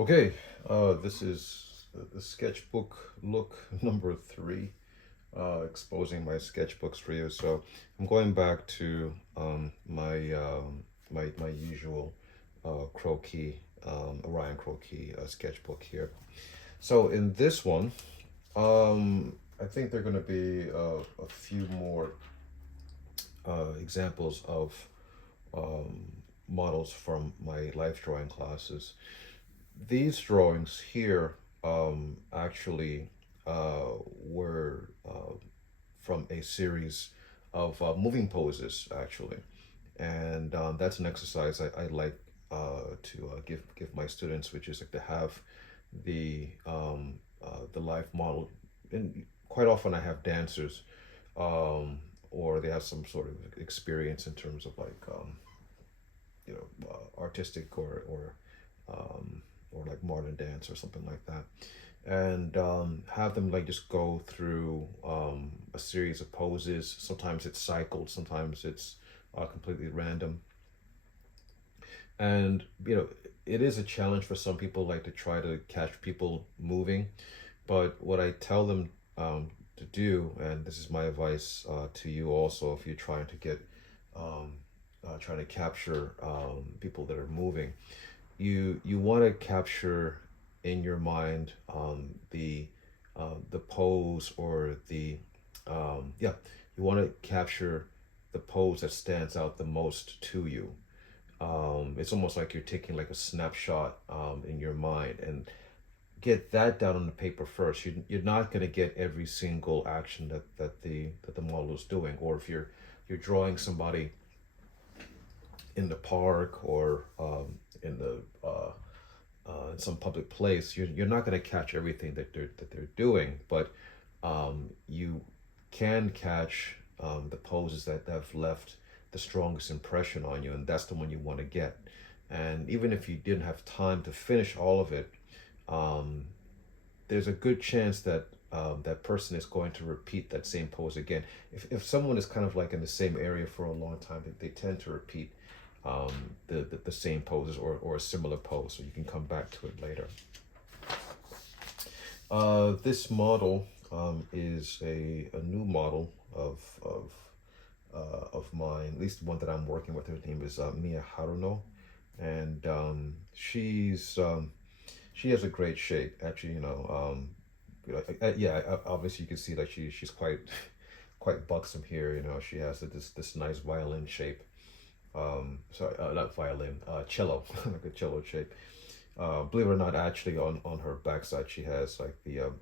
Okay, this is the sketchbook look number 3, exposing my sketchbooks for you. So I'm going back to my usual croquis, Orion croquis sketchbook here. So in this one, I think there are going to be a few more examples of models from my life drawing classes. These drawings here actually were from a series of moving poses, actually, and that's an exercise I like to give my students, which is like to have the live model, and quite often I have dancers, or they have some sort of experience in terms of like artistic or like modern dance or something like that, and have them like just go through a series of poses. Sometimes it's cycled, sometimes it's completely random, and it is a challenge for some people, like to try to catch people moving. But what I tell them to do, and this is my advice to you also, if you're um, trying to capture people that are moving, you want to capture in your mind the pose, or yeah, you want to capture the pose that stands out the most to you. It's almost like you're taking like a snapshot in your mind, and get that down on the paper first. You're not going to get every single action that the model is doing. Or if you're drawing somebody in the park, or in the in some public place, you're not going to catch everything that they're doing, but you can catch the poses that have left the strongest impression on you, and that's the one you want to get. And even if you didn't have time to finish all of it, um, there's a good chance that that person is going to repeat that same pose again. If someone is kind of like in the same area for a long time, they tend to repeat the same poses, or a similar pose, so you can come back to it later. This model is a new model of mine, at least one that I'm working with. Her name is Mia Haruno, and she has a great shape, actually. Yeah, obviously you can see that she's quite buxom here. She has this nice violin shape. Sorry, not violin, cello, like a cello shape. Believe it or not, actually on her backside she has like the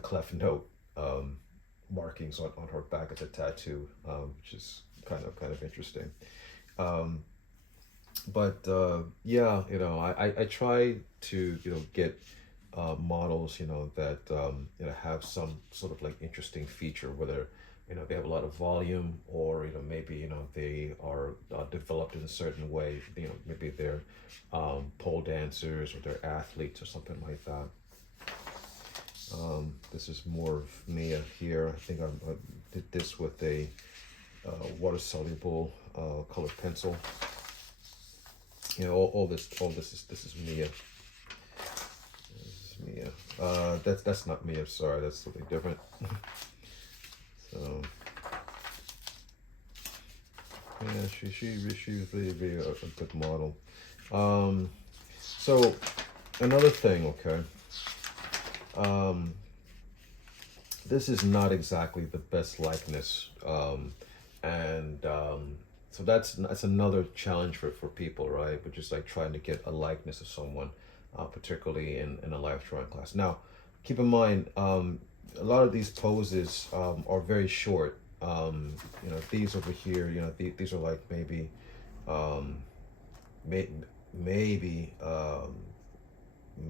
clef note markings on her back as a tattoo, which is kind of interesting. Um, but yeah, I try to get models, that have some sort of like interesting feature, whether they have a lot of volume, or maybe they are developed in a certain way. Maybe they're pole dancers, or they're athletes, or something like that. This is more of Mia here. I think I did this with a water soluble colored pencil. All this is Mia. This is Mia. That's not Mia. Sorry, that's something different. So yeah, she's really a good model. So another thing, okay. Um, this is not exactly the best likeness, and so that's another challenge for people, right? Which is like trying to get a likeness of someone, particularly in a live drawing class. Now, keep in mind, a lot of these poses are very short. These over here, these are like um, may, maybe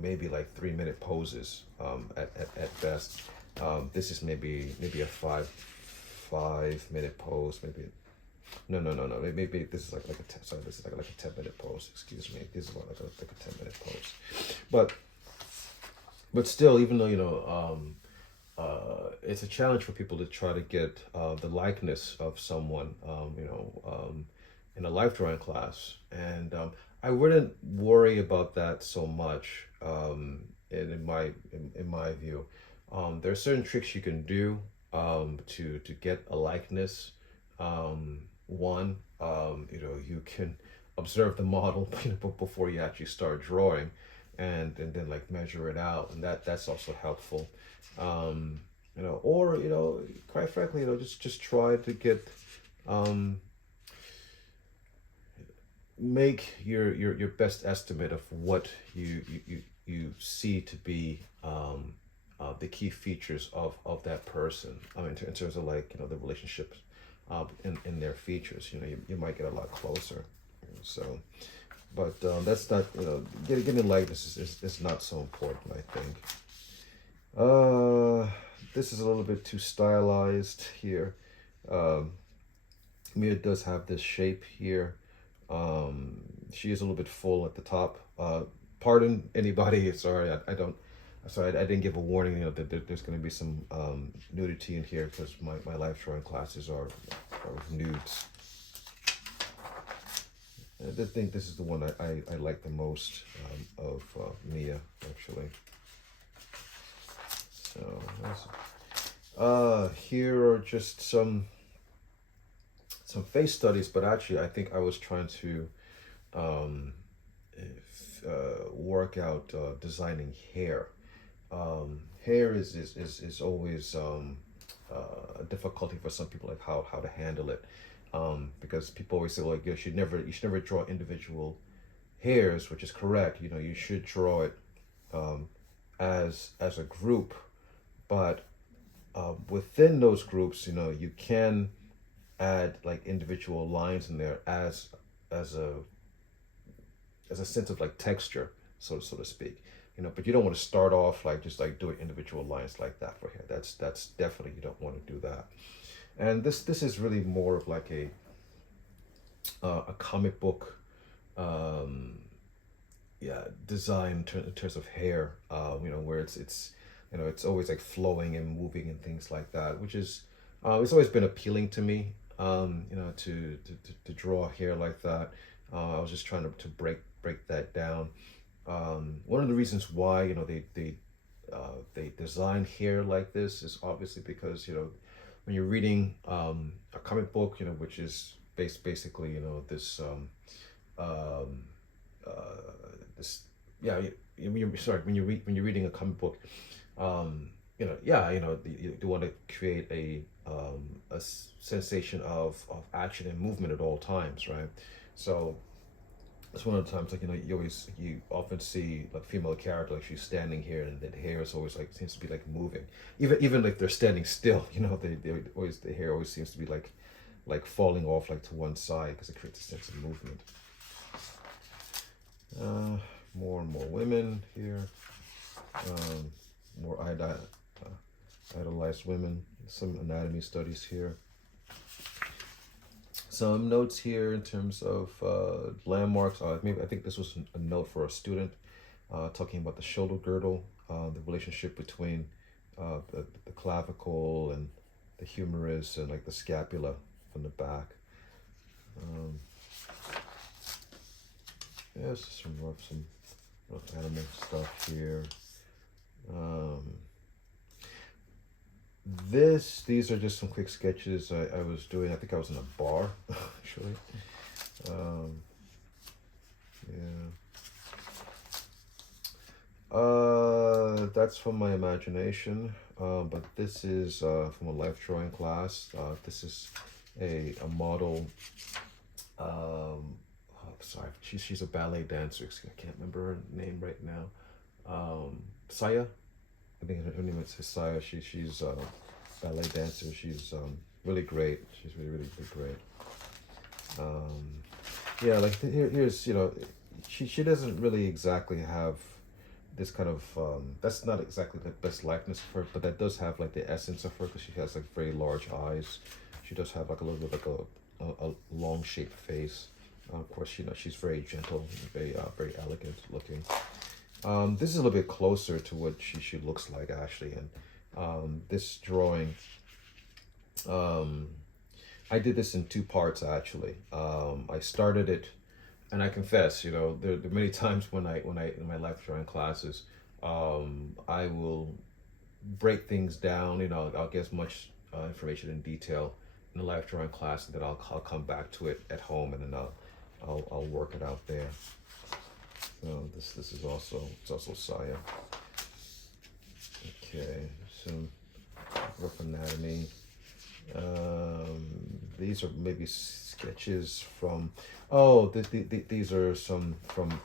maybe like 3-minute poses at best. This is maybe a 5 minute pose, maybe. No. Maybe this is like a sorry. This is like a 10-minute pose. Excuse me. This is like a 10-minute pose, but still, even though it's a challenge for people to try to get the likeness of someone, in a life drawing class, and I wouldn't worry about that so much. In my view, there are certain tricks you can do to get a likeness. One, you can observe the model before you actually start drawing, and then like measure it out, and that's also helpful. Or quite frankly, just try to get um, make your best estimate of what you see to be the key features of that person. I mean, in terms of like the relationships in their features. You might get a lot closer. So, but that's not getting likeness is not so important, I think. This is a little bit too stylized here. Um, Mia does have this shape here. She is a little bit full at the top. Pardon anybody. Sorry, I don't. Sorry, I didn't give a warning. That there's going to be some nudity in here because my life drawing classes are nudes. I think this is the one I like the most of Mia, actually. So here are just some face studies, but actually I think I was trying to work out designing hair. Hair is always a difficulty for some people, like how to handle it, because people always say, like, you should never draw individual hairs, which is correct. You should draw it as a group, but within those groups, you can add like individual lines in there as a sense of like texture, so to speak. But you don't want to start off like just like doing individual lines like that for hair. That's definitely, you don't want to do that. And this is really more of like a comic book design in terms of hair, where it's always like flowing and moving and things like that, which is it's always been appealing to me, to draw hair like that. I was just trying to break that down. One of the reasons why they design hair like this is obviously because when you're reading a comic book, which is basically this this yeah when you're reading a comic book, you want to create a sensation of action and movement at all times, right? So it's one of the times, like, you often see like female character, like she's standing here and the hair is always like seems to be like moving, even like they're standing still, they always, the hair always seems to be like falling off like to one side because it creates a sense of movement. More and more women here, more idolized women, some anatomy studies here. Some notes here in terms of landmarks. Maybe I think this was a note for a student talking about the shoulder girdle, the relationship between the clavicle and the humerus and like the scapula from the back. Some rough animal stuff here. These are just some quick sketches I was doing. I think I was in a bar, actually. That's from my imagination, but this is from a life drawing class. This is a model. Sorry, she's a ballet dancer. I can't remember her name right now. Saya, I think her name is Saya. She's a ballet dancer. She's really great. She's really great. Like here's she doesn't really exactly have this kind of that's not exactly the best likeness of her, but that does have like the essence of her because she has like very large eyes. She does have like a little bit like a long shaped face. Of course, she's very gentle, very elegant looking. This is a little bit closer to what she looks like actually, and this drawing I did this in two parts actually. I started it, and I confess, there are many times when I in my life drawing classes, I will break things down. I'll get as much information in detail in the life drawing class, and then I'll come back to it at home, and then I'll work it out there. So this is also, it's also Saya. Okay, some rough anatomy. These are maybe sketches from. Oh, these are some from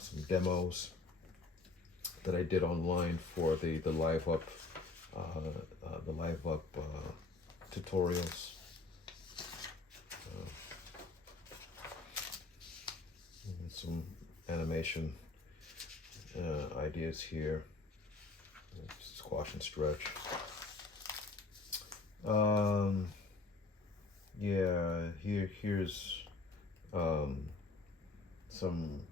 some demos that I did online for the LiveUP tutorials. Some animation ideas here. Squash and stretch. Yeah, here's some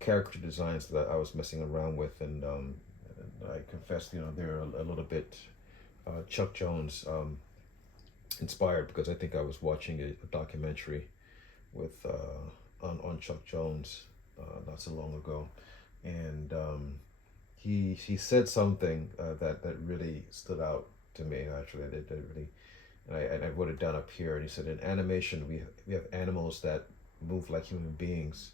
character designs that I was messing around with, and I confess, they're a little bit Chuck Jones inspired, because I think I was watching a documentary with on Chuck Jones not so long ago, and he said something that really stood out to me. Actually, that really, and I wrote it down up here. And he said, in animation, we have animals that move like human beings,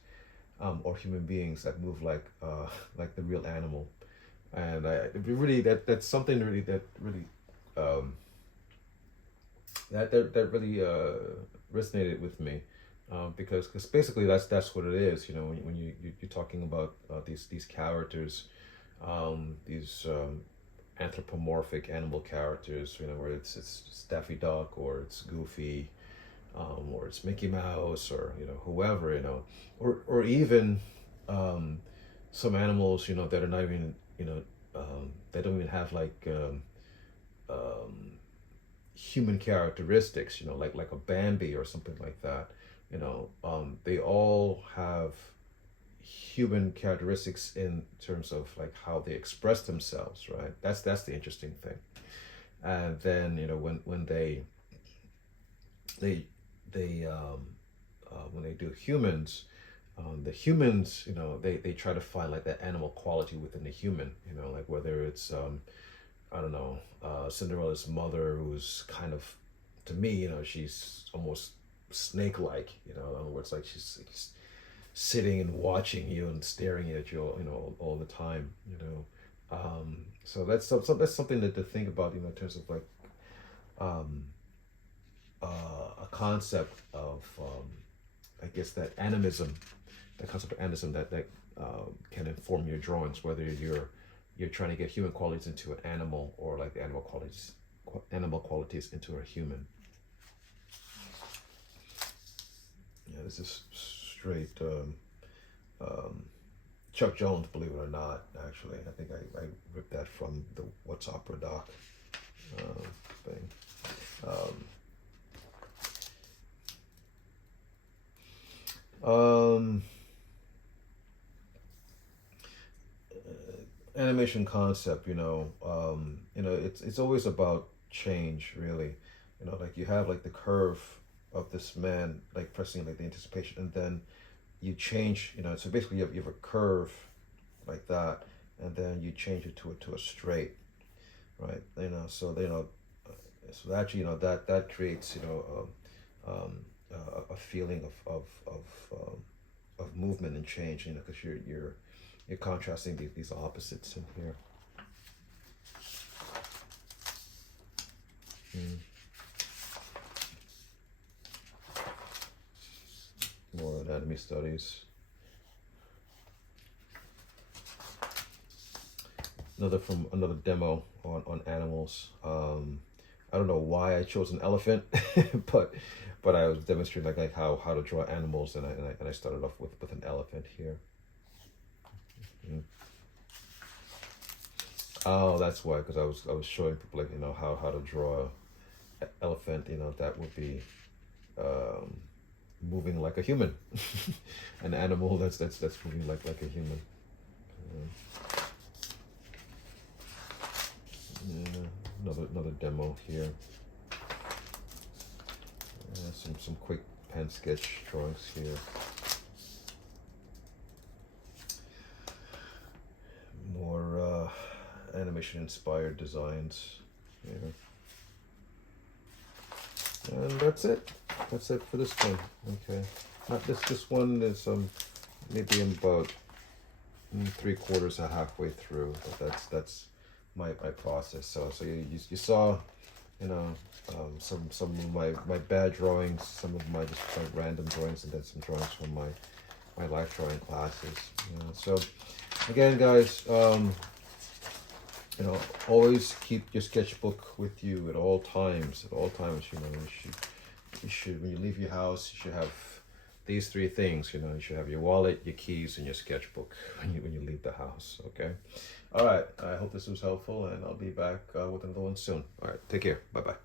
or human beings that move like the real animal. And that's something really um, that really resonated with me, because basically that's what it is. When you're talking about these characters, these anthropomorphic animal characters, where it's Daffy Duck, or it's Goofy, or it's Mickey Mouse, or whoever, or even some animals, that are not even, they don't even have like human characteristics, like a Bambi or something like that. They all have human characteristics in terms of like how they express themselves, right? That's the interesting thing. And then when they when they do humans, the humans, they try to find like that animal quality within the human, like whether it's I don't know, Cinderella's mother, who's kind of, to me, she's almost snake-like, in other words, like she's sitting and watching you and staring at you, all the time, so that's something to think about, in terms of like a concept of, I guess, that animism, that concept of animism that can inform your drawings, whether you're trying to get human qualities into an animal, or like animal qualities into a human. Yeah, this is straight Chuck Jones, believe it or not. Actually, I think I ripped that from the What's Opera doc thing. Animation concept, it's always about change, really. Like you have like the curve of this man, like pressing like the anticipation, and then you change, so basically you have a curve like that, and then you change it to a straight, right? So actually, that creates, a feeling of movement and change, because you're contrasting these opposites in here. More anatomy studies. Another demo on animals. I don't know why I chose an elephant, but I was demonstrating like how to draw animals, and I started off with an elephant here. Oh, that's why, because I was showing people, like, how to draw an elephant, that would be moving like a human, an animal that's moving like a human. Yeah, another demo here. Some quick pen sketch drawings here. More animation inspired designs here. And that's it. That's it for this one. Okay. Not this one is maybe I'm about 3/4 or halfway through, but that's my process. So you saw, you know, some of my bad drawings, some of my just like random drawings, and then some drawings from my life drawing classes. You know, so again, guys, you know, always keep your sketchbook with you at all times. At all times, you know, you should when you leave your house, you should have these 3 things. You know, you should have your wallet, your keys, and your sketchbook when you leave the house. Okay. All right. I hope this was helpful, and I'll be back with another one soon. All right. Take care. Bye bye.